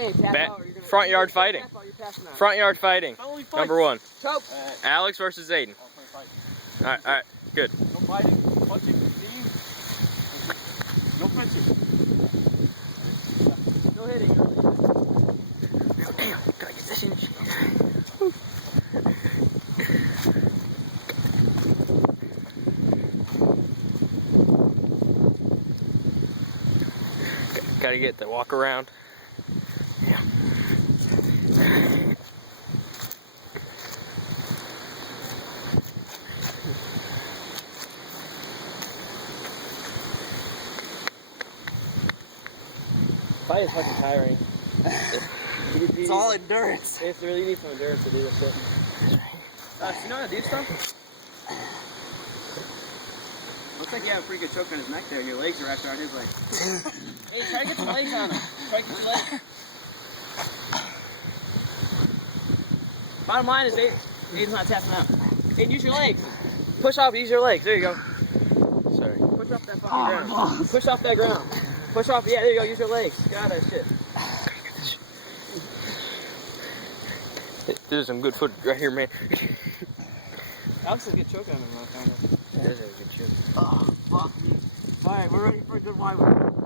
Hey, tap out, front yard fighting. Front yard fighting. Number 1. Choke. Alex versus Aidan. Alright, good. No fighting, punching, kneeing. No fencing. No hitting. Oh, damn, gotta get this in. Gotta get the walk around. Yeah. Fight is fucking tiring. It's all endurance. It's really need some endurance to do this shit. So you know how to do stuff? Looks like you have a pretty good choke on his neck there. Your legs are wrapped around his legs. Hey, try to get some legs on him. Try to get your legs. Bottom line is Aidan's not tapping out. Aidan, use your legs. Push off, use your legs. There you go. Sorry. Push off that fucking ground. Push off that ground. Push off, yeah, there you go, use your legs. Get out of that shit. This is some good footage right here, man. Alex is a good choke on him, kind of. This is a good shit. Oh, fuck me. Alright, we're ready for a good wide one.